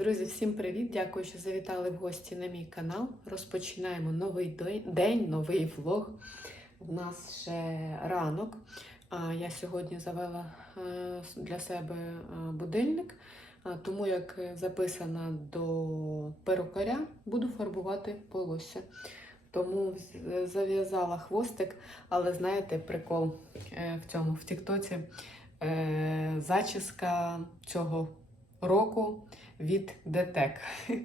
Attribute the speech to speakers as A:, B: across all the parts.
A: Друзі, всім привіт! Дякую, що завітали в гості на мій канал. Розпочинаємо новий день, новий влог. У нас ще ранок. Я сьогодні завела е, для себе е, будильник, тому як записана до перукаря, буду фарбувати волосся. Тому зав'язала хвостик, але знаєте, прикол е, в цьому в Тіктоці. Зачіска цього року від ДТЕК.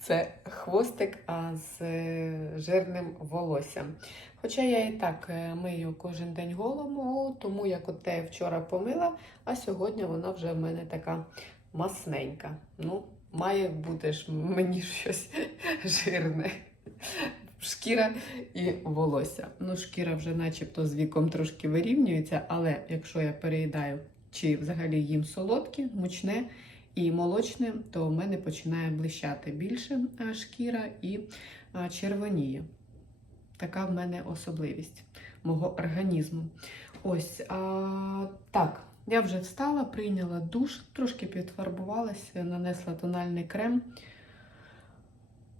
A: Це хвостик з е, жирним волоссям. Хоча я і так е, мию кожен день голову, тому як от те вчора помила, а сьогодні вона вже в мене така масненька. Ну, має бути ж мені щось жирне. Шкіра і волосся. Ну, шкіра вже начебто з віком трошки вирівнюється, але якщо я переїдаю чи взагалі їм солодке, мучне і молочне, то в мене починає блищати більше шкіра і червоніє. Така в мене особливість мого організму. Ось а, так. Я вже встала, прийняла душ, трошки підфарбувалася, нанесла тональний крем.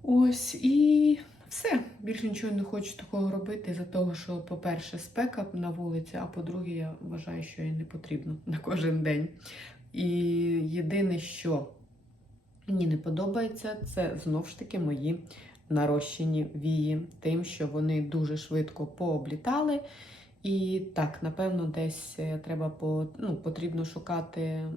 A: Ось і все. Більше нічого не хочу такого робити, за того, що, по-перше, спека на вулиці, а по-друге, я вважаю, що і не потрібно на кожен день. І єдине, що мені не подобається, це знов ж таки мої нарощені вії, тим, що вони дуже швидко пооблітали. І так, напевно, десь е, треба по, ну, потрібно шукати,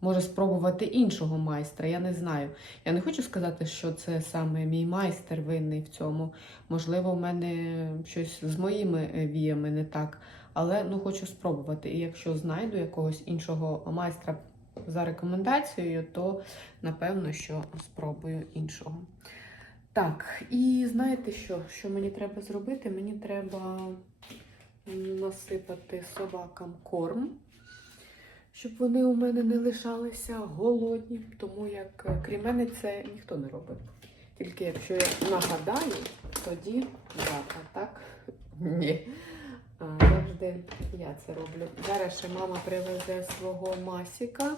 A: може спробувати іншого майстра. Я не знаю. Я не хочу сказати, що це саме мій майстер винний в цьому. Можливо, в мене щось з моїми е, віями не так. Але ну хочу спробувати. І якщо знайду якогось іншого майстра за рекомендацією, то напевно, що спробую іншого. Так, і знаєте що? Що мені треба зробити? Мені треба насипати собакам корм, щоб вони у мене не лишалися голодні, тому як крім мене це ніхто не робить. Тільки якщо я нагадаю, тоді а так ні. Завжди я це роблю. Зараз ще мама привезе свого масіка.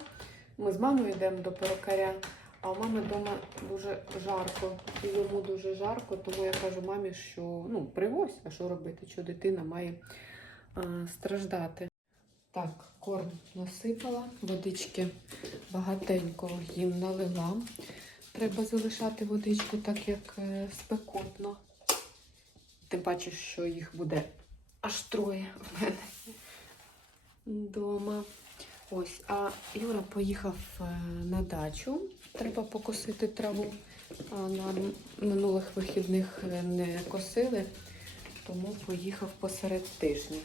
A: Ми з мамою йдемо до перукаря, а у мами вдома дуже жарко. І йому дуже жарко, тому я кажу мамі, що ну, привозь, а що робити, що дитина має а, страждати. Так, корм насипала, водички багатенько їм налила. Треба залишати водичку так, як е, спекотно. Тим паче, що їх буде аж троє в мене вдома. Ось, а Юра поїхав е, на дачу. Треба покосити траву. А на минулих вихідних е, не косили, тому поїхав посеред тижня.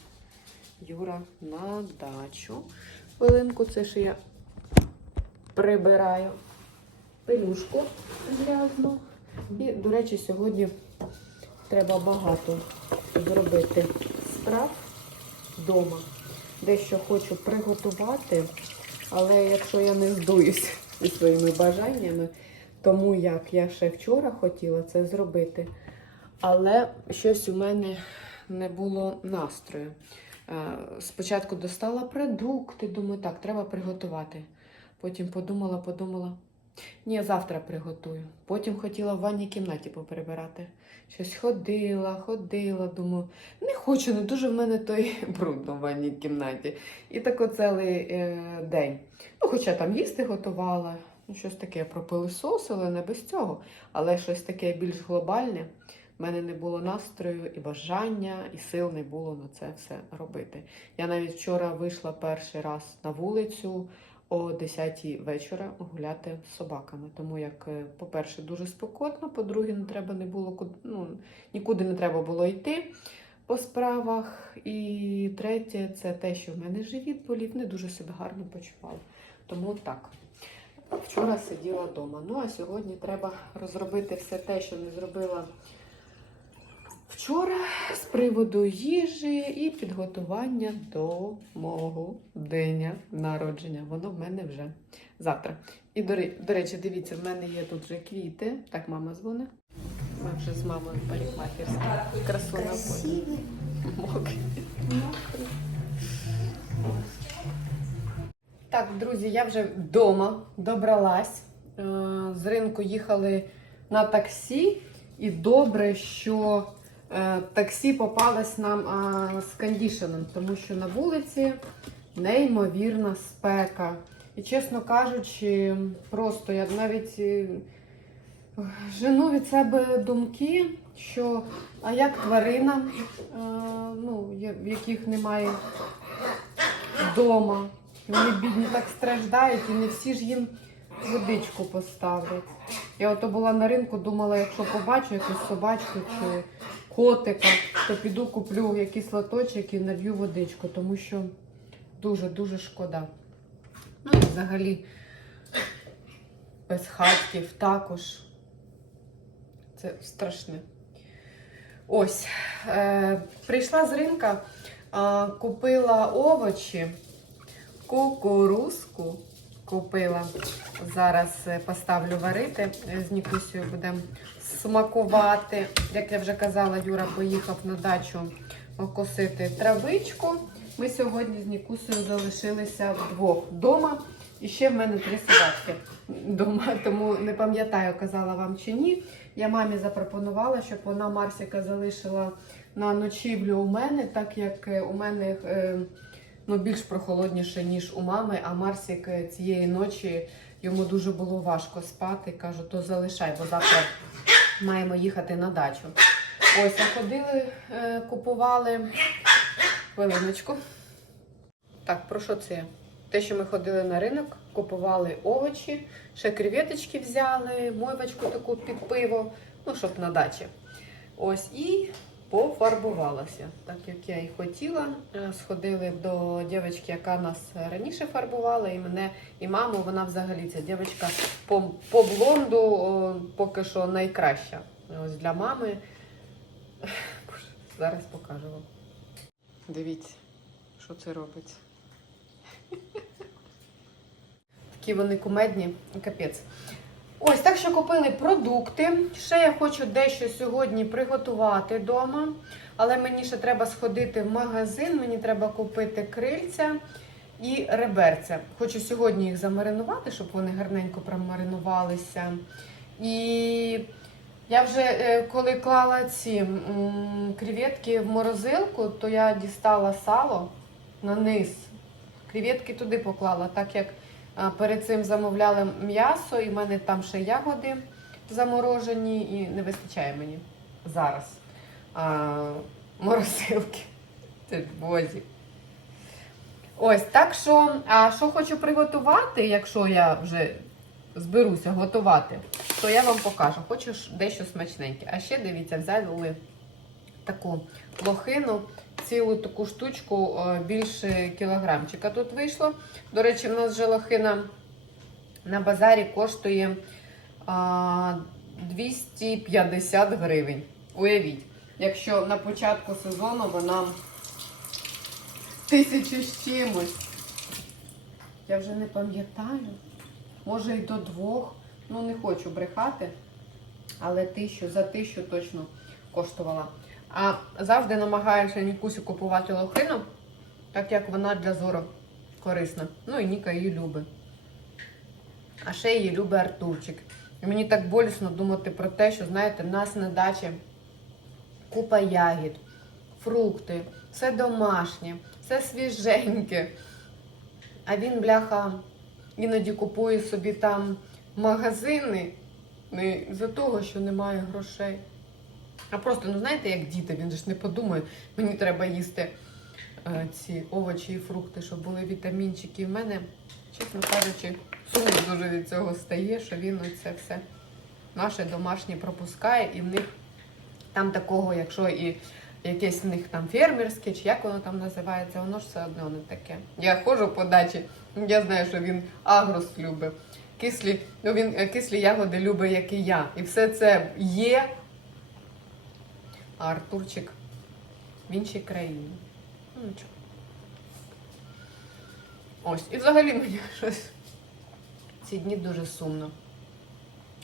A: Юра на дачу. Хвилинку, це ж я прибираю пилюшку грязну. І, до речі, сьогодні треба багато зробити справ вдома. Дещо хочу приготувати, але якщо я не здуюсь зі своїми бажаннями, тому як я ще вчора хотіла це зробити, але щось у мене не було настрою. Е, Спочатку достала продукти, думаю, так, треба приготувати. Потім подумала, подумала, ні, завтра приготую. Потім хотіла в ванній кімнаті поприбирати. Щось ходила, ходила, думаю, не хочу, не дуже в мене той брудно в ванній кімнаті. І так цілий е, день. Ну, хоча там їсти готувала, ну, щось таке пропилисосила, не без цього. Але щось таке більш глобальне. В мене не було настрою і бажання, і сил не було на це все робити. Я навіть вчора вийшла перший раз на вулицю о 10 вечора гуляти з собаками. Тому як, е, по-перше, дуже спекотно, по-друге, не треба не було ну, нікуди не треба було йти по справах. І третє, це те, що в мене живіт болів, не дуже себе гарно почувала. Тому так. Вчора сиділа вдома. Ну а сьогодні треба розробити все те, що не зробила вчора з приводу їжі і підготування до мого дня народження. Воно в мене вже завтра. І до, речі, дивіться, в мене є тут вже квіти. Так, мама дзвонить. Ми вже з мамою парикмахерська. Красу на
B: Красивый,
A: Мокрі. Так, друзі, я вже вдома добралась. Е, З ринку їхали на таксі, і добре, що таксі попалось нам а, з кондішеном, тому що на вулиці неймовірна спека. І, чесно кажучи, просто я навіть е, жену від себе думки, що а як тварина, е, ну, в яких немає вдома. Вони бідні так страждають, і не всі ж їм водичку поставлять. Я ото була на ринку, думала, якщо побачу якусь собачку чи котика, то піду куплю якийсь лоточок і наб'ю водичку, тому що дуже-дуже шкода. Ну і взагалі без хатків також. Це страшне. Ось, е, прийшла з ринка, е, купила овочі, кукурузку купила. Зараз е, поставлю варити. З Нікусею будемо смакувати. Як я вже казала, Юра поїхав на дачу окосити травичку. Ми сьогодні з Нікусею залишилися вдвох вдома. І ще в мене три собачки вдома, тому не пам'ятаю, казала вам чи ні. Я мамі запропонувала, щоб вона Марсіка залишила на ночівлю у мене, так як е, у мене е, ну, більш прохолодніше, ніж у мами, а Марсік е, цієї ночі йому дуже було важко спати. Кажу, то залишай, бо завтра маємо їхати на дачу. Ось, а ходили, е, купували хвилиночку. Так, про що це? Те, що ми ходили на ринок, купували овочі, ще креветочки взяли, мойвочку таку під пиво, ну, щоб на дачі. Ось і пофарбувалася, так як я і хотіла. Е, Сходили до дівчинки, яка нас раніше фарбувала, і мене, і маму. Вона взагалі ця дівчинка по, по блонду поки що найкраща. Ось для мами. Зараз покажу вам. Дивіться, що це робить. Такі вони кумедні, капець. Ось так що купили продукти. Ще я хочу дещо сьогодні приготувати вдома. Але мені ще треба сходити в магазин, мені треба купити крильця і реберця. Хочу сьогодні їх замаринувати, щоб вони гарненько промаринувалися. І я вже е, коли клала ці креветки в морозилку, то я дістала сало на низ. Креветки туди поклала, так як перед цим замовляли м'ясо, і в мене там ще ягоди заморожені, і не вистачає мені зараз а, морозилки. Бозі. Ось, так що, а що хочу приготувати, якщо я вже зберуся готувати, то я вам покажу. Хочу дещо смачненьке. А ще дивіться, взяли таку лохину, цілу таку штучку е, більше кілограмчика тут вийшло. До речі, в нас же лохина на базарі коштує 250 гривень. Уявіть, якщо на початку сезону вона тисячу з чимось. Я вже не пам'ятаю. Може і до двох. Ну, не хочу брехати, але тисячу, за тисячу точно коштувала. А завжди намагаюся Нікусі купувати лохину, так як вона для зору корисна. Ну і Ніка її любить. А ще її любить Артурчик. І мені так болісно думати про те, що, знаєте, в нас на дачі купа ягід, фрукти, все домашнє, все свіженьке. А він, бляха, іноді купує собі там магазини не за того, що немає грошей. А просто, ну знаєте, як діти, він ж не подумає, мені треба їсти е, ці овочі і фрукти, щоб були вітамінчики. І в мене, чесно кажучи, сумно дуже від цього стає, що він це все наше домашнє пропускає, і в них там такого, якщо і якесь в них там фермерське, чи як воно там називається, воно ж все одно не таке. Я ходжу по дачі, я знаю, що він агрос любить. Кислі, ну він е, кислі ягоди любить, як і я. І все це є. А Артурчик в іншій країні. Ну нічого. Ось. І взагалі мені щось ці дні дуже сумно.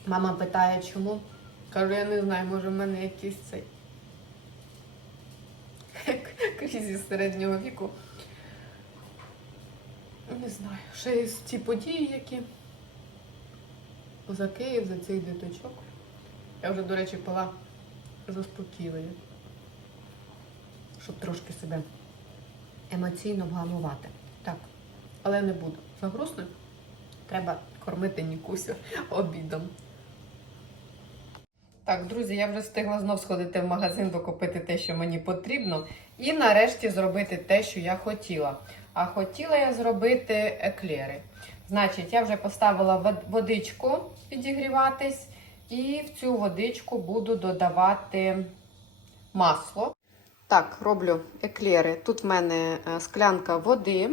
A: Мама питає, чому? Кажу, я не знаю, може в мене якийсь цей кризис середнього віку. Не знаю, ще є ті події, які за Київ, за цей диточок. Я вже, до речі, пила заспокоює, щоб трошки себе емоційно вгамувати. Так, але не буду. Загрусне? Треба кормити Нікусю обідом. Так, друзі, я вже встигла знов сходити в магазин, докупити те, що мені потрібно, і нарешті зробити те, що я хотіла. А хотіла я зробити еклери. Значить, я вже поставила водичку підігріватись, і в цю водичку буду додавати масло. Так, роблю еклери. Тут в мене е, склянка води.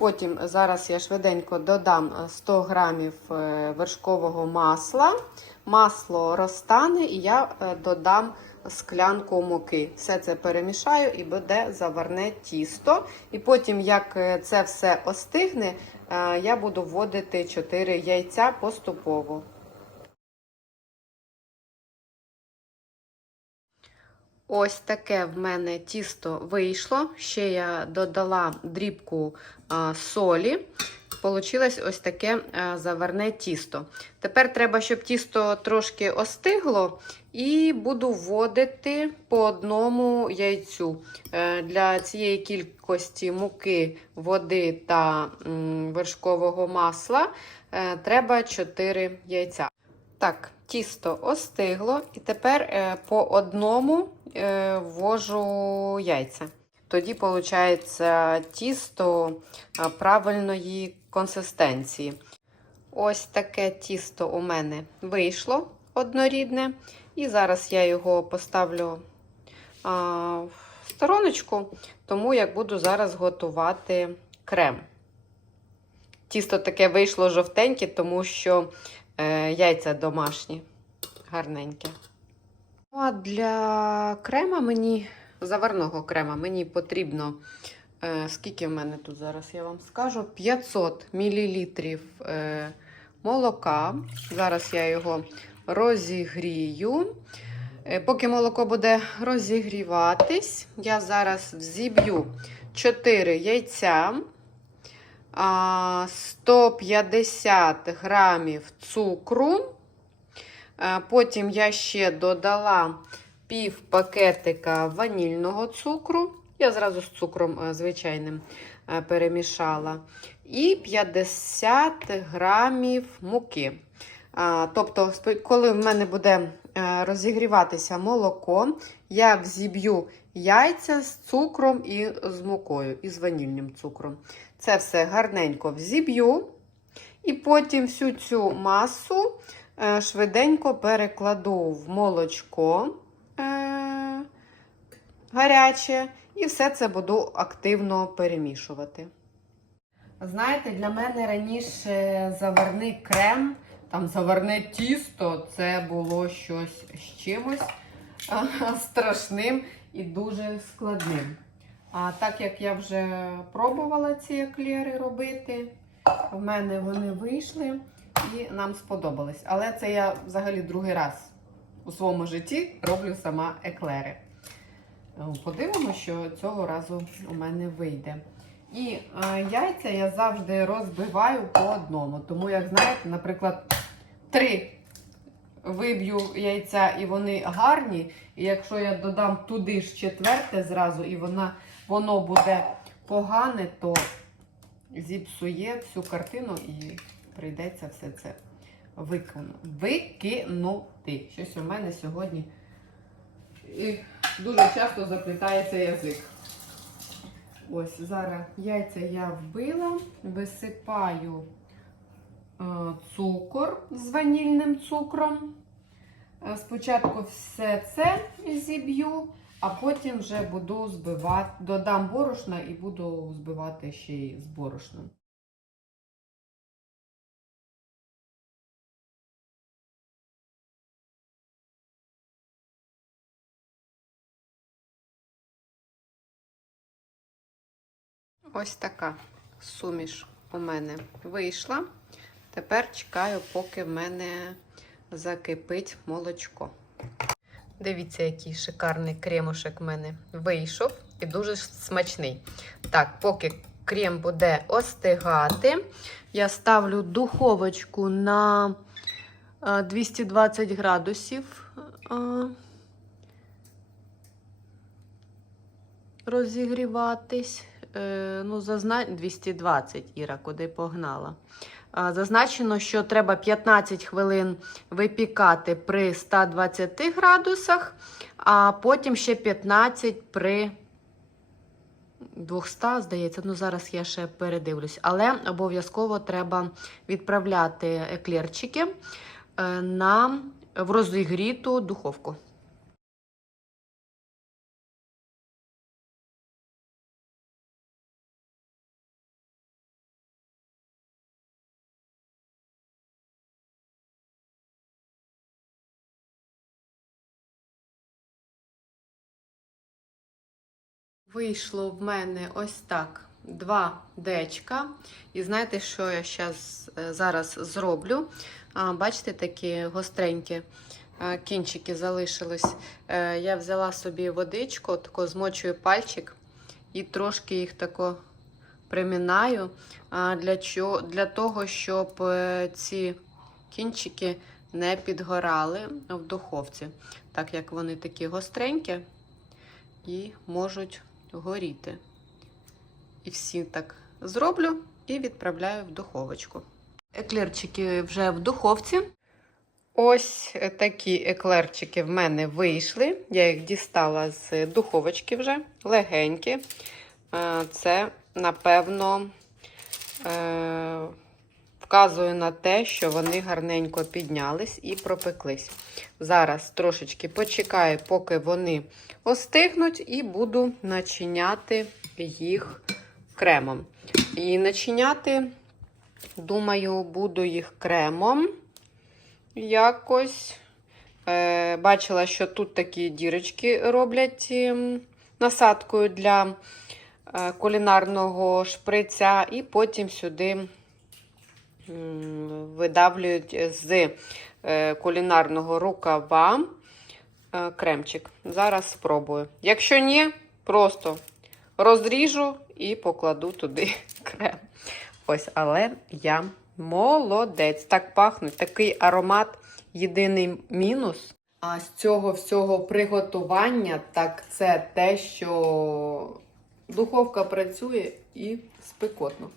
A: Потім зараз я швиденько додам е, 100 грамів е, вершкового масла. Масло розтане, і я е, додам склянку муки. Все це перемішаю і буде заварне тісто. І потім, як це все остигне, я буду вводити 4 яйця поступово. Ось таке в мене тісто вийшло. Ще я додала дрібку а, солі. Получилось ось таке заварне тісто. Тепер треба, щоб тісто трошки остигло, і буду вводити по одному яйцю. Е, Для цієї кількості муки, води та вершкового масла е, треба 4 яйця. Так, тісто остигло, і тепер е, по одному ввожу яйця. Тоді виходить тісто правильної консистенції. Ось таке тісто у мене вийшло однорідне. І зараз я його поставлю в стороночку, тому як буду зараз готувати крем. Тісто таке вийшло жовтеньке, тому що е, яйця домашні, гарненькі. А для крема мені, заварного крема, мені потрібно, е, скільки в мене тут зараз, я вам скажу, 500 мл е, молока. Зараз я його розігрію. Е, Поки молоко буде розігріватись, я зараз взіб'ю 4 яйця, а, 150 грамів цукру. Потім я ще додала пів пакетика ванільного цукру. Я зразу з цукром е, звичайним е, перемішала. І 50 грамів муки. Тобто, коли в мене буде е, розігріватися молоко, я взіб'ю яйця з цукром і з мукою, і з ванільним цукром. Це все гарненько взіб'ю. І потім всю цю масу швиденько перекладу в молочко е, гаряче, і все це буду активно перемішувати. Знаєте, для мене раніше заварний крем, там заварне тісто, це було щось з чимось страшним і дуже складним. А так як я вже пробувала ці еклери робити, в мене вони вийшли і нам сподобались. Але це я взагалі другий раз у своєму житті роблю сама еклери. Е, Подивимося, що цього разу у мене вийде. І е, яйця я завжди розбиваю по одному. Тому, як знаєте, наприклад, три виб'ю яйця і вони гарні. І якщо я додам туди ж четверте зразу, і вона, воно буде погане, то зіпсує всю картину і прийдеться все це викину- викинути. Щось у мене сьогодні і дуже часто заплітається язик. Ось зараз яйця я вбила, висипаю е, цукор з ванільним цукром. Е, Спочатку все це зіб'ю, а потім вже буду збивати, додам борошна і буду збивати ще й з борошном. Ось така суміш у мене вийшла. Тепер чекаю, поки в мене закипить молочко. Дивіться, який шикарний кремушек в мене вийшов і дуже смачний. Так, поки крем буде остигати, я ставлю духовочку на е, 220 градусів. е, Розігріватись. Е, Ну, зазна... 220 Іра, куди погнала. Зазначено, що треба 15 хвилин випікати при 120 градусах, а потім ще 15 при 200, здається. Ну, зараз я ще передивлюсь. Але обов'язково треба відправляти еклерчики е, на в розігріту духовку. Вийшло в мене ось так два дечка. І знаєте, що я щас, е, зараз зроблю? А, бачите, такі гостренькі е, кінчики залишились. Е, Я взяла собі водичку, тако змочую пальчик і трошки їх тако примінаю. А, Для, чого? Для того, щоб ці кінчики не підгорали в духовці, так як вони такі гостренькі і можуть горіти. І всі так зроблю і відправляю в духовочку. Еклерчики вже в духовці. Ось такі еклерчики в мене вийшли. Я їх дістала з духовочки вже легенькі. Е, Це, напевно, вказує на те, що вони гарненько піднялись і пропеклись. Зараз трошечки почекаю, поки вони остигнуть, і буду начиняти їх кремом. І начиняти, думаю, буду їх кремом. Якось. Е, Бачила, що тут такі дірочки роблять ем, насадкою для е, кулінарного шприця, і потім сюди видавлюють з е, кулінарного рукава е, кремчик. Зараз спробую. Якщо ні, просто розріжу і покладу туди крем. Ось, але я молодець. Так пахнуть, такий аромат. Єдиний мінус. А з цього всього приготування, так це те, що духовка працює і спекотно.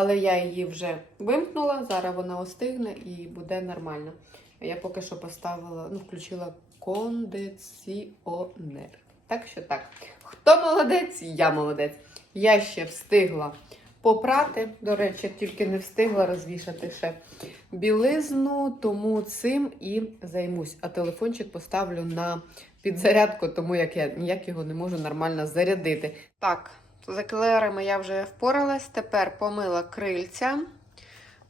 A: Але я її вже вимкнула, зараз вона остигне і буде нормально. Я поки що поставила, ну, включила кондиціонер. Так що так. Хто молодець? Я молодець. Я ще встигла попрати. До речі, тільки не встигла розвішати ще білизну, тому цим і займусь. А телефончик поставлю на підзарядку, тому як я ніяк його не можу нормально зарядити. Так, з еклерами я вже впоралась. Тепер помила крильця.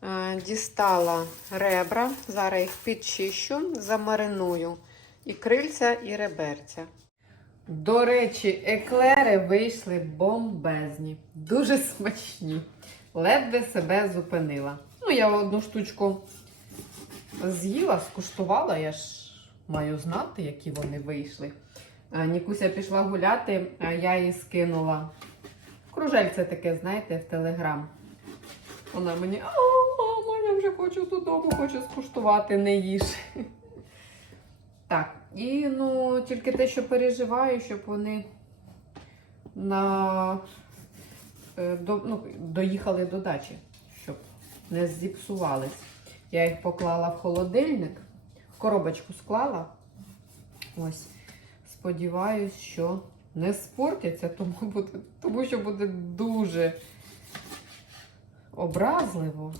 A: Е, Дістала ребра, зараз їх підчищу, замариную і крильця, і реберця. До речі, еклери вийшли бомбезні, дуже смачні. Ледве себе зупинила. Ну, я одну штучку з'їла, скуштувала, я ж маю знати, які вони вийшли. Нікуся пішла гуляти, а я її скинула. Кружельце таке, знаєте, в телеграм. Вона мені, а, мама, я вже хочу додому, хочу скуштувати, не їж. Так, і ну, тільки те, що переживаю, щоб вони на, е, до, ну, доїхали до дачі, щоб не зіпсувались. Я їх поклала в холодильник, коробочку склала. Ось, сподіваюсь, що не спортяться, тому, буде, тому що буде дуже образливо,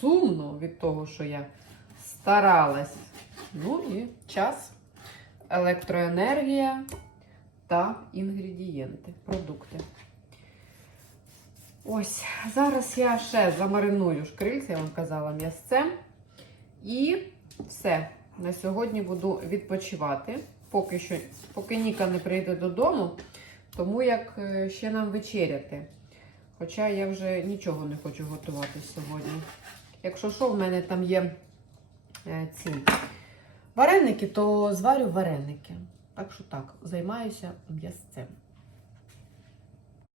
A: сумно від того, що я старалась. Ну і час, електроенергія та інгредієнти, продукти. Ось, зараз я ще замариную шкрильця, я вам казала, м'ясцем. І все. На сьогодні буду відпочивати. Поки що, поки Ніка не прийде додому, тому як е, ще нам вечеряти. Хоча я вже нічого не хочу готувати сьогодні. Якщо що, в мене там є е, ці вареники, то зварю вареники. Так що так, займаюся м'ясцем.